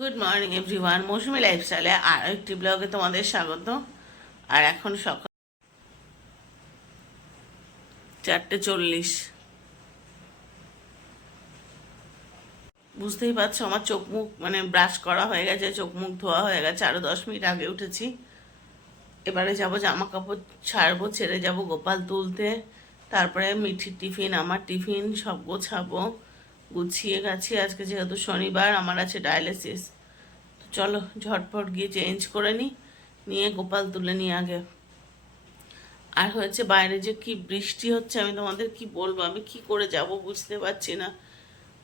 Good morning everyone মৌসুমি লাইফস্টাইলে আর একটি ব্লগে তোমাদের স্বাগত। আর এখন সকাল চারটে চল্লিশ। বুঝতেই পারছ, আমার চোখ মুখ মানে ব্রাশ করা হয়ে গেছে, চোখ মুখ ধোয়া হয়ে গেছে। আরও দশ মিনিট আগে উঠেছি। এবারে যাব জামা কাপড় ছাড়বো, ছেড়ে যাব গোপাল তুলতে। তারপরে মিঠির টিফিন, আমার টিফিন, সব গোছাবো। গুছিয়ে গেছি। আজকে যেহেতু শনিবার, আমার আছে ডায়ালিসিস তো চলো, ঝটপট গিয়ে চেঞ্জ করে নিই নিয়ে গোপাল তুলে নিই আগে। আর হয়েছে বাইরে যে কি বৃষ্টি হচ্ছে, আমি তোমাদের কি বলব? আমি কি করে যাব বুঝতে পারছি না।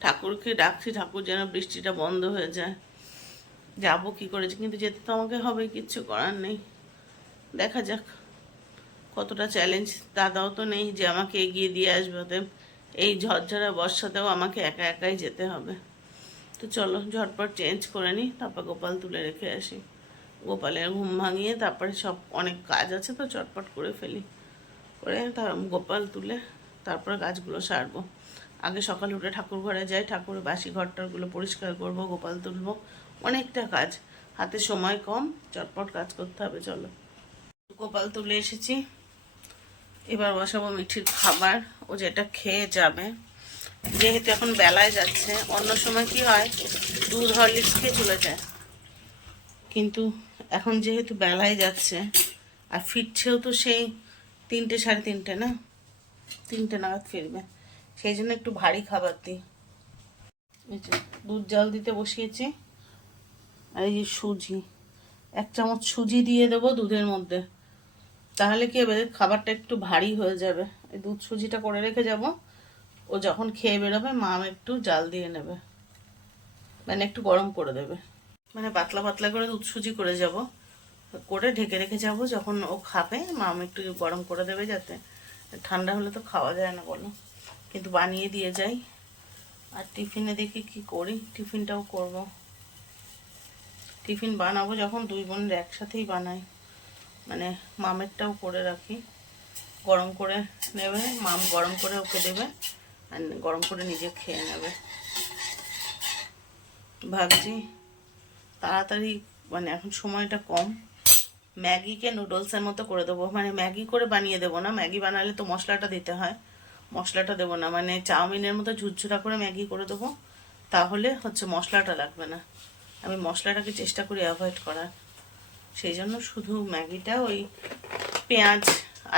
ঠাকুরকে ডাকছি, ঠাকুর যেন বৃষ্টিটা বন্ধ হয়ে যায়। যাব কি করেছি কিন্তু যেতে তো আমাকে হবে, কিচ্ছু করার নেই। দেখা যাক, কতটা চ্যালেঞ্জ দাদাও তো নেই যে আমাকে এগিয়ে দিয়ে আসবে এই ঝরঝরা বর্ষাতেও আমাকে একা একাই যেতে হবে। তো চলো, ঝটপট চেঞ্জ করে নিই তারপর গোপাল তুলে রেখে আসি। গোপালের ঘুম ভাঙিয়ে তারপরে সব অনেক কাজ আছে, তো চটপট করে ফেলি। করে তার গোপাল তুলে তারপরে গাছগুলো সারবো। আগে সকালে উঠে ঠাকুর ঘরে যাই ঠাকুরের বাসি ঘরটারগুলো পরিষ্কার করব, গোপাল তুলবো। অনেকটা কাজ, হাতে সময় কম, চটপট কাজ করতে হবে, চলো। গোপাল তুলে এসেছি। এবার বসাবো মিঠির খাবার। ও যেটা খেয়ে যাবে। যেহেতু এখন বেলায় যাচ্ছে, অন্য সময় কি হয়, দুধ, হরলিক্স খেয়ে চলে যায়। কিন্তু এখন যেহেতু বেলায় যাচ্ছে, আর ফিরছেও তো সেই তিনটে, সাড়ে তিনটে না? তিনটে নাগাদ ফিরবে। সেই জন্য একটু ভারী খাবার দিই। দুধ জাল দিতে বসিয়েছি। আর এই যে সুজি। এক চামচ সুজি দিয়ে দেবো দুধের মধ্যে। তাহলে কি হবে? খাবারটা একটু ভারী হয়ে যাবে। এই দুধ সুজিটা করে রেখে যাব। ও যখন খেয়ে বেরোবে মাম একটু জাল দিয়ে নেবে। মানে একটু গরম করে দেবে। মানে পাতলা পাতলা করে দুধ সুজি করে যাব। করে ঢেকে রেখে যাব যখন ও খাবে মাম একটু গরম করে দেবে যাতে। ঠান্ডা হলে তো খাওয়া যায় না বলো। কিন্তু বানিয়ে দিয়ে যাই। আর টিফিনে দেখি কি করি। টিফিনটাও করব। টিফিন বানাবো যখন দুই বোনের একসাথেই বানাই মানে মামেরটাও করে রাখি। গরম করে নেবে, মাম গরম করে ওকে দেবে, আর গরম করে নিজে খেয়ে নেবে। ভাবছি তাড়াতাড়ি মানে এখন সময়টা কম। ম্যাগিকে নুডলসের মতো করে দেবো। মানে ম্যাগি করে বানিয়ে দেবো না। ম্যাগি বানালে তো মশলাটা দিতে হয়। মশলাটা দেবো না। মানে চাউমিনের মতো ঝুরঝুরা করে ম্যাগি করে দেবো। তাহলে হচ্ছে মশলাটা লাগবে না। আমি মশলাটাকে চেষ্টা করি অ্যাভয়েড করার। সেই জন্য শুধু ম্যাগিটা ওই পেঁয়াজ,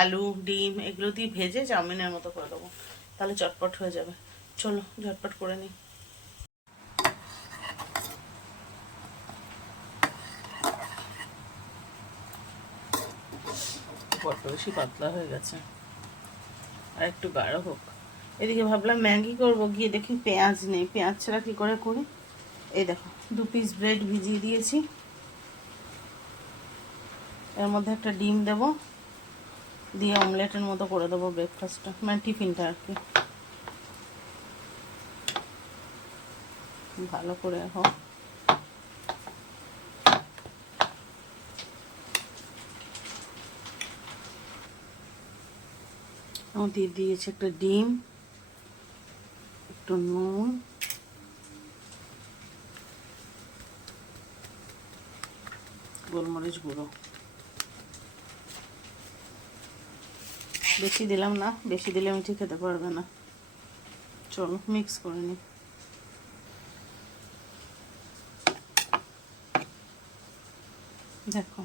আলু, ডিম এগুলো দিয়ে ভেজে চাউমিনের মতো করে দেবো। তাহলে চটপট হয়ে যাবে। চলো, ঝটপট করে নিই। বেশি পাতলা হয়ে গেছে। আর একটু গাঢ় হোক। এদিকে ভাবলাম ম্যাগি করব, গিয়ে দেখি পেঁয়াজ নেই। পেঁয়াজ ছাড়া কী করে করি? এই দেখো, দু পিস ব্রেড ভিজিয়ে দিয়েছি। এর মধ্যে একটা ডিম দেব, দিয়ে অমলেটের মতো করে দেবো ব্রেকফাস্টটা মানে টিফিনটা আর কি। ভালো করে হোক দিয়ে দিয়েছে একটা ডিম, একটু নুন। গোলমরিচ গুঁড়ো। বেশি দিলাম না বেশি দিলে মিঠি খেতে পারবে না। চলো মিক্স করে নি। দেখো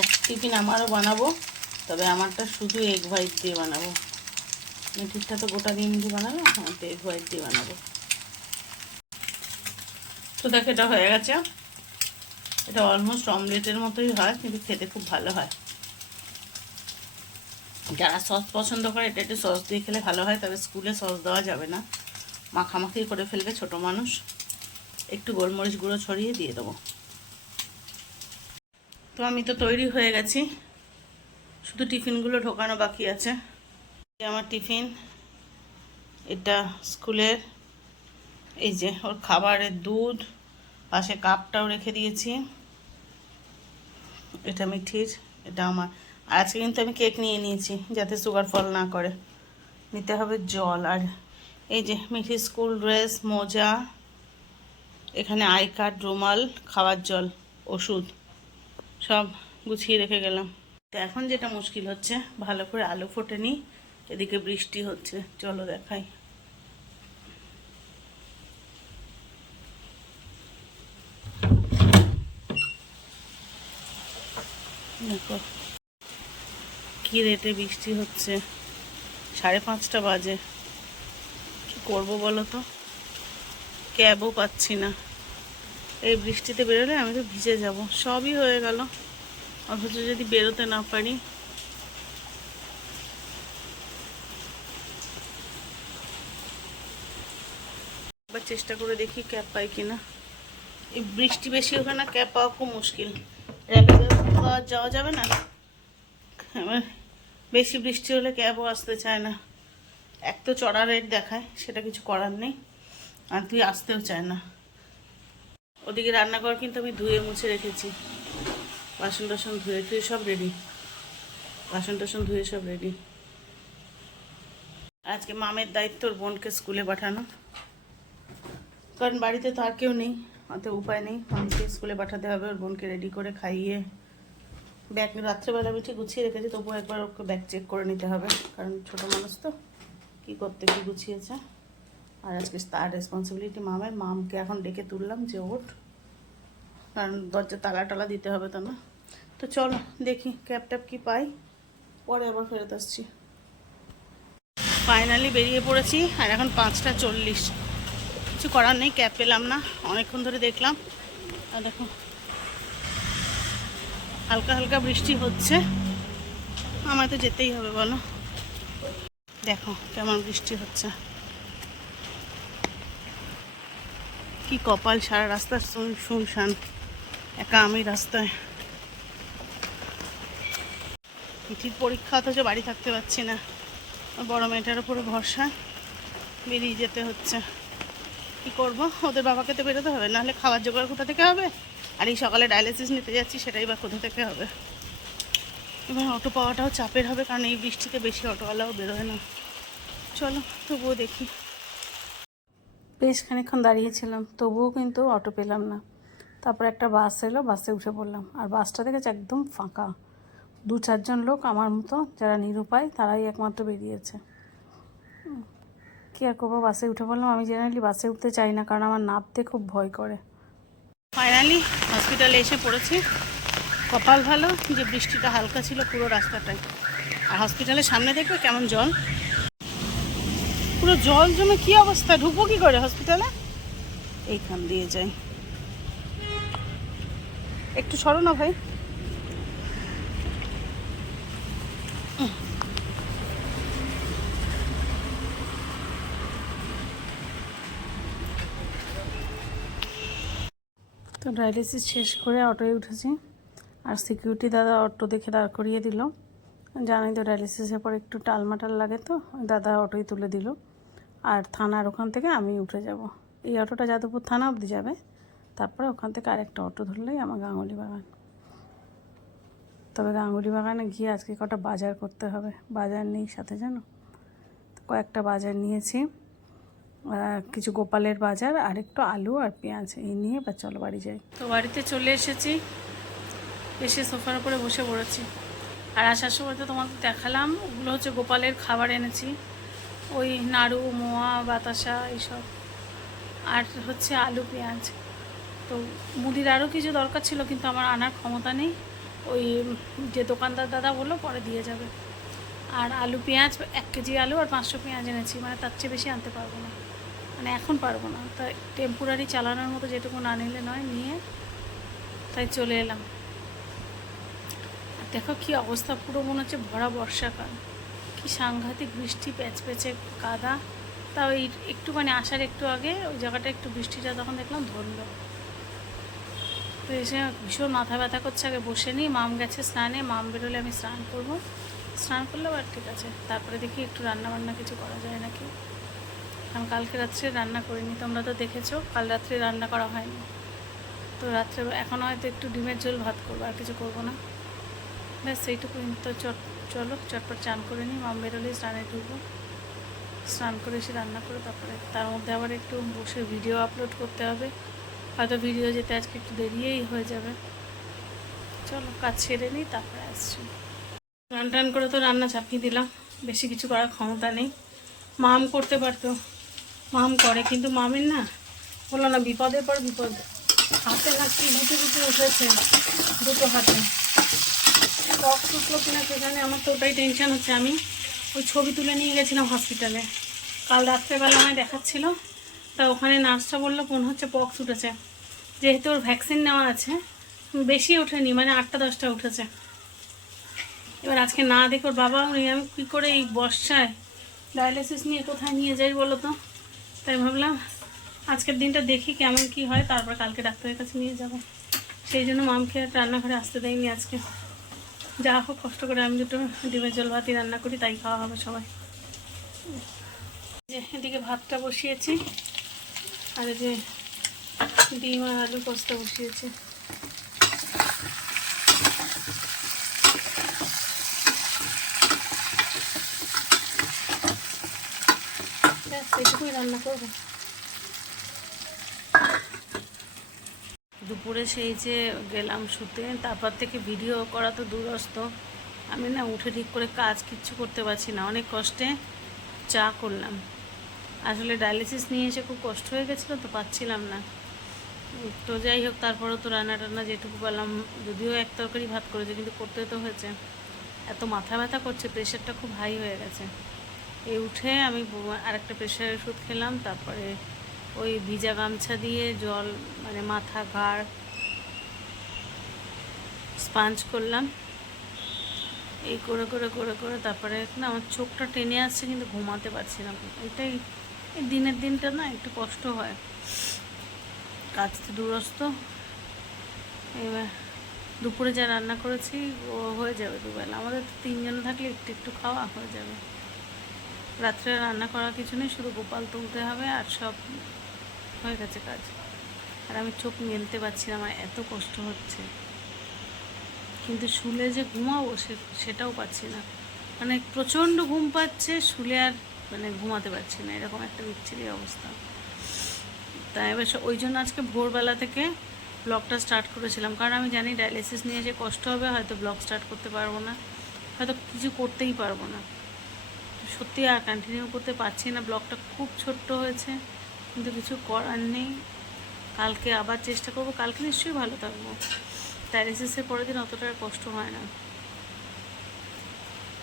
এক টিফিন আমারও বানাবো, তবে আমারটা শুধু এগ হোয়াইট দিয়ে বানাবো। মিঠিরটা তো গোটা ডিম দিয়ে বানাবো তো এগ হোয়াইট দিয়ে বানাবো। তো দেখো, এটা হয়ে গেছে। এটা অলমোস্ট অমলেটের মতোই হয়, কিন্তু খেতে খুব ভালো হয়। যারা সস পছন্দ করে, এটা একটু সস দিয়ে খেলে ভালো হয়, তবে স্কুলে সস দেওয়া যাবে না। মাখামাখি করে ফেলবে ছোট মানুষ। একটু গোলমরিচ গুঁড়ো ছড়িয়ে দিয়ে দেবো। তো আমি তো তৈরি হয়ে গেছি। শুধু টিফিনগুলো ঢোকানো বাকি আছে। আমার টিফিন, এটা স্কুলের, এই যে ওর খাবারের দুধ, পাশে কাপটাও রেখে দিয়েছি। এটা মিঠির, এটা আমার। আজকে কিন্তু আমি কেক নিয়ে নিয়েছি, যাতে সুগার ফল না করে। নিতে হবে জল। আর এই যে মিঠির স্কুল ড্রেস, মোজা, এখানে আই কার্ড, রুমাল, খাওয়ার জল, ওষুধ। সব গুছিয়ে রেখে গেলাম। তো এখন যেটা মুশকিল হচ্ছে, ভালো করে আলো ফোটেনি এদিকে বৃষ্টি হচ্ছে, চলো দেখাই। দেখো, কি রেটে বৃষ্টি হচ্ছে? সাড়ে পাঁচটা বাজে। কি করব বলো তো? ক্যাবও পাচ্ছি না। এই বৃষ্টিতে বেরোলে আমি তো ভিজে যাব। সবই হয়ে গেল। অথচ যদি বেরোতে না পারি। একবার চেষ্টা করে দেখি ক্যাব পাই কিনা। এই বৃষ্টি বেশি হবে না ক্যাব পাওয়া খুব মুশকিল। যাওয়া যাবে না? এবার বেশি বৃষ্টি হলে ক্যাবও আসতে চায় না। এক তো চড়া রেট দেখায়, সেটা কিছু করার নেই। আর তুই আসতেও চায় না। ওদিকে রান্নাঘর কিন্তু আমি ধুয়ে মুছে রেখেছি। বাসন টাসন ধুয়ে ধুয়ে সব রেডি বাসন টাসন ধুয়ে সব রেডি আজকে মামের দায়িত্ব ওর বোনকে স্কুলে পাঠানো। কারণ বাড়িতে তো আর কেউ নেই, অত উপায় নেই। মামকে স্কুলে পাঠাতে হবে, ওর বোনকে রেডি করে খাইয়ে। ব্যাগ রাত্রেবেলা আমি ঠিক গুছিয়ে রেখেছি, তবুও একবার ওকে ব্যাগ চেক করে নিতে হবে। কারণ ছোটো মানুষ তো, কী করতে, কী গুছিয়েছে? আর আজকে তার রেসপন্সিবিলিটি মামের মামকে এখন ডেকে তুললাম যে ওঠ। কারণ দরজা তালা টালা দিতে হবে তো না। তো চলো, দেখি ক্যাব ট্যাব কি পাই। পরে আবার ফেরত আসছি। ফাইনালি বেরিয়ে পড়েছি, আর এখন পাঁচটা চল্লিশ। কিছু করার নেই, ক্যাব পেলাম না। অনেকক্ষণ ধরে দেখলাম। আর দেখো, হালকা হালকা বৃষ্টি হচ্ছে। আমায় তো যেতেই হবে, বলো। দেখো কেমন বৃষ্টি হচ্ছে। কি কপাল, সারা রাস্তা শুন- শুনশান। একা আমি রাস্তায়। পিঠির পরীক্ষা অথচ বাড়ি থাকতে পারছি না। বড় মেয়েটার উপরে ভরসা। বেরিয়ে যেতে হচ্ছে। কি করব? ওদের বাবাকে তো বেরোতে হবে, নাহলে খাবার জোগাড় কোথা থেকে হবে? আর এই সকালে ডায়ালিসিস নিতে যাচ্ছি, সেটাই বা কোথা থেকে হবে? এবার অটো পাওয়াটাও চাপের হবে, কারণ এই বৃষ্টিতে বেশি অটোওয়ালাও বেরোয় না। চলো, তবুও দেখি। বেশ খানিক্ষণ দাঁড়িয়েছিলাম, তবুও কিন্তু অটো পেলাম না। তারপর একটা বাস এলো বাসে উঠে পড়লাম। আর বাসটা দেখেছে একদম ফাঁকা। দু চারজন লোক আমার মতো, যারা নিরুপায়, তারাই একমাত্র বেরিয়েছে। কী আর করব বাসে উঠে পড়লাম। আমি জেনারেলি বাসে উঠতে চাই না, কারণ আমার নামতে খুব ভয় করে। ফাইনালি হসপিটালে এসে পড়েছি। কপাল ভালো, যে বৃষ্টিটা হালকা ছিল পুরো রাস্তাটায় আর হসপিটালের সামনে দেখবে কেমন জল। পুরো জল জমে কি অবস্থা? ঢুকবো কি করে হসপিটালে এইখান দিয়ে যাই। একটু সরো না ভাই। তো ডায়ালিসিস শেষ করে অটোয় উঠেছি। আর সিকিউরিটি দাদা অটো দেখে দাঁড় করিয়ে দিল। জানাই তো ডায়ালিসিসের পর একটু টালমাটাল লাগে তো দাদা অটোই তুলে দিল। আর থানার ওখান থেকে আমি উঠে যাব। এই অটোটা যাদবপুর থানা অবধি যাবে। তারপরে ওখান থেকে আরেকটা অটো ধরলেই আমার গাঙ্গুলি বাগান। তবে গাঙ্গুলি বাগানে গিয়ে আজকে কটা বাজার করতে হবে। বাজার নেই সাথে, জানো? কয়েকটা বাজার নিয়েছি। কিছু গোপালের বাজার আর একটু আলু আর পেঁয়াজ, এই নিয়ে বা চলো বাড়ি যাই। তো বাড়িতে চলে এসেছি। এসে সোফার উপরে বসে পড়েছি। আর আসার সময় তো তোমাকে দেখালাম, ওগুলো হচ্ছে গোপালের খাবার এনেছি। ওই নাড়ু, মোয়া, বাতাসা, এইসব। আর হচ্ছে আলু, পেঁয়াজ। তো মুদির আরও কিছু দরকার ছিল, কিন্তু আমার আনার ক্ষমতা নেই। ওই যে দোকানদার দাদা বলল, পরে দিয়ে যাবে। আর আলু, পেঁয়াজ, এক কেজি আলু আর পাঁচশো পেঁয়াজ এনেছি মানে তার চেয়ে বেশি আনতে পারব না। মানে এখন পারব না। তাই টেম্পোরারি চালানোর মতো যেটুকু না নিলে নয়, নিয়ে তাই চলে এলাম। দেখো কি অবস্থা, পুরো মনে হচ্ছে ভরা বর্ষাকাল। কি সাংঘাতিক বৃষ্টি, প্যাচ প্যাচে কাদা। তা ওই একটুখানি আসার একটু আগে ওই জায়গাটা একটু বৃষ্টিটা তখন দেখলাম ধরলো। তো এসে ভীষণ মাথা ব্যথা করছে, আগে বসে নিই, মাম গেছে স্নানে, মাম বেরোলে আমি স্নান করব। স্নান করলেও আর ঠিক আছে, তারপরে দেখি একটু রান্না বান্না কিছু করা যায় নাকি। কারণ কালকে রাত্রে রান্না করিনি, তোমরা তো দেখেছ, কাল রাত্রে রান্না করা হয়নি। তো রাত্রে এখন হয়তো একটু ডিমের ঝোল ভাত করব, আর কিছু করব না। ব্যাস সেইটুকু তো চট চলো, চটপট চান করে নিই। মাম বেরোলেই স্নানে ঢুকবো। স্নান করে এসে রান্না করে তারপরে তার মধ্যে আবার একটু বসে ভিডিও আপলোড করতে হবে। হয়তো ভিডিও যেতে আজকে একটু দেরিয়েই হয়ে যাবে। চলো, কাজ ছেড়ে নিই, তারপরে আসছি। রান টান করে তো রান্না চাপিয়ে দিলাম। বেশি কিছু করার ক্ষমতা নেই। মাম করতে পারতো। মাম করে, কিন্তু মামের না, বলল না, বিপদের পর বিপদ। হাতে হাতে গুটে গুটে উঠেছে, দুটো হাতে। টক টুকলো কিনা সেখানে আমার তো ওটাই টেনশন হচ্ছে। আমি ওই ছবি তুলে নিয়ে গেছিলাম হসপিটালে কাল রাত্রেবেলা আমায় দেখাচ্ছিল। তা ওখানে নার্সটা বলল, মনে হচ্ছে পক্স উঠেছে। যেহেতু ওর ভ্যাকসিন নেওয়া আছে, বেশি ওঠেনি মানে আটটা দশটা উঠেছে। এবার আজকে না দেখে ওর বাবা উনি আমি কী করে এই বর্ষায় ডায়ালিসিস নিয়ে কোথায় নিয়ে যাই বলো তো? তাই ভাবলাম, আজকের দিনটা দেখি কেমন কি হয়, তারপর কালকে ডাক্তারের কাছে নিয়ে যাব। সেই জন্য মামকে আর রান্নাঘরে আসতে দেয়নি আজকে। যা হোক, কষ্ট করে আমি দুটো ডিমের জল ভাতই রান্না করি, তাই খাওয়া হবে সবাই। যে এদিকে ভাতটা বসিয়েছি, আর যে ডিম আর আলু পোস্তা বসিয়েছি। এইটুকুই রান্না করব। দুপুরে সেই যে গেলাম শুতে, তারপর থেকে ভিডিও করা তো দূরস্থ আমি না উঠে ঠিক করে কাজ কিচ্ছু করতে পারছি না, অনেক কষ্টে চা করলাম। আসলে ডায়ালিসিস নিয়ে এসে খুব কষ্ট হয়ে গেছিল তো পাচ্ছিলাম না। তো যাই হোক, তারপরেও তো রান্না টান্না যেটুকু পারলাম, যদিও এক তরকারি ভাত করেছে, কিন্তু করতে তো হয়েছে। এত মাথা ব্যথা করছে প্রেশারটা খুব হাই হয়ে গেছে। এই উঠে আমি আরেকটা প্রেশারের ওষুধ খেলাম, তারপরে ওই ভিজা গামছা দিয়ে জল মানে মাথা, ঘাড় স্পাঞ্জ করলাম। এই করে করে করে করে তারপরে না আমার চোখটা টেনে আসছে, কিন্তু ঘুমাতে পারছি না। এটাই দিনের দিনটা না একটু কষ্ট হয়। কাজ তো দূরস্থ এবার দুপুরে যা রান্না করেছি, ও হয়ে যাবে দুবেলা। আমাদের তো তিনজন থাকলে একটু একটু খাওয়া হয়ে যাবে। রাত্রে রান্না করার কিছু নেই, শুধু গোপাল তুলতে হবে আর সব হয়ে গেছে কাজ। আর আমি চোখ মেলতে পারছি না, আমার এত কষ্ট হচ্ছে। কিন্তু শুলে যে ঘুমাবো সেটাও পাচ্ছি না। মানে প্রচণ্ড ঘুম পাচ্ছে, শুলে আর মানে ঘুমাতে পারছি না, এরকম একটা বিচ্ছিরি অবস্থা। তাই এবার ওই জন্য আজকে ভোরবেলা থেকে ব্লগটা স্টার্ট করেছিলাম। কারণ আমি জানি ডায়ালিসিস নিয়ে যে কষ্ট হবে, হয়তো ব্লগ স্টার্ট করতে পারব না, হয়তো কিছু করতেই পারব না। সত্যি আর কন্টিনিউ করতে পারছি না, ব্লগটা খুব ছোট্ট হয়েছে। কিন্তু কিছু করার নেই। কালকে আবার চেষ্টা করব, কালকে নিশ্চয়ই ভালো থাকব। ডায়ালিসিসের পরের দিন অতটা কষ্ট হয় না।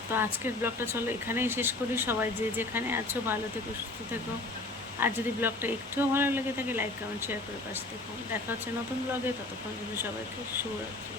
তো আজকের ব্লগটা চলো এখানেই শেষ করি। সবাই যে যেখানে আছো ভালো থেকো, সুস্থ থেকো। আর যদি ব্লগটা একটুও ভালো লেগে থাকে লাইক কমেন্ট শেয়ার করে পাশে দেখো দেখা হচ্ছে নতুন ব্লগে, ততক্ষণ কিন্তু সবাইকে শুভরাত্রি।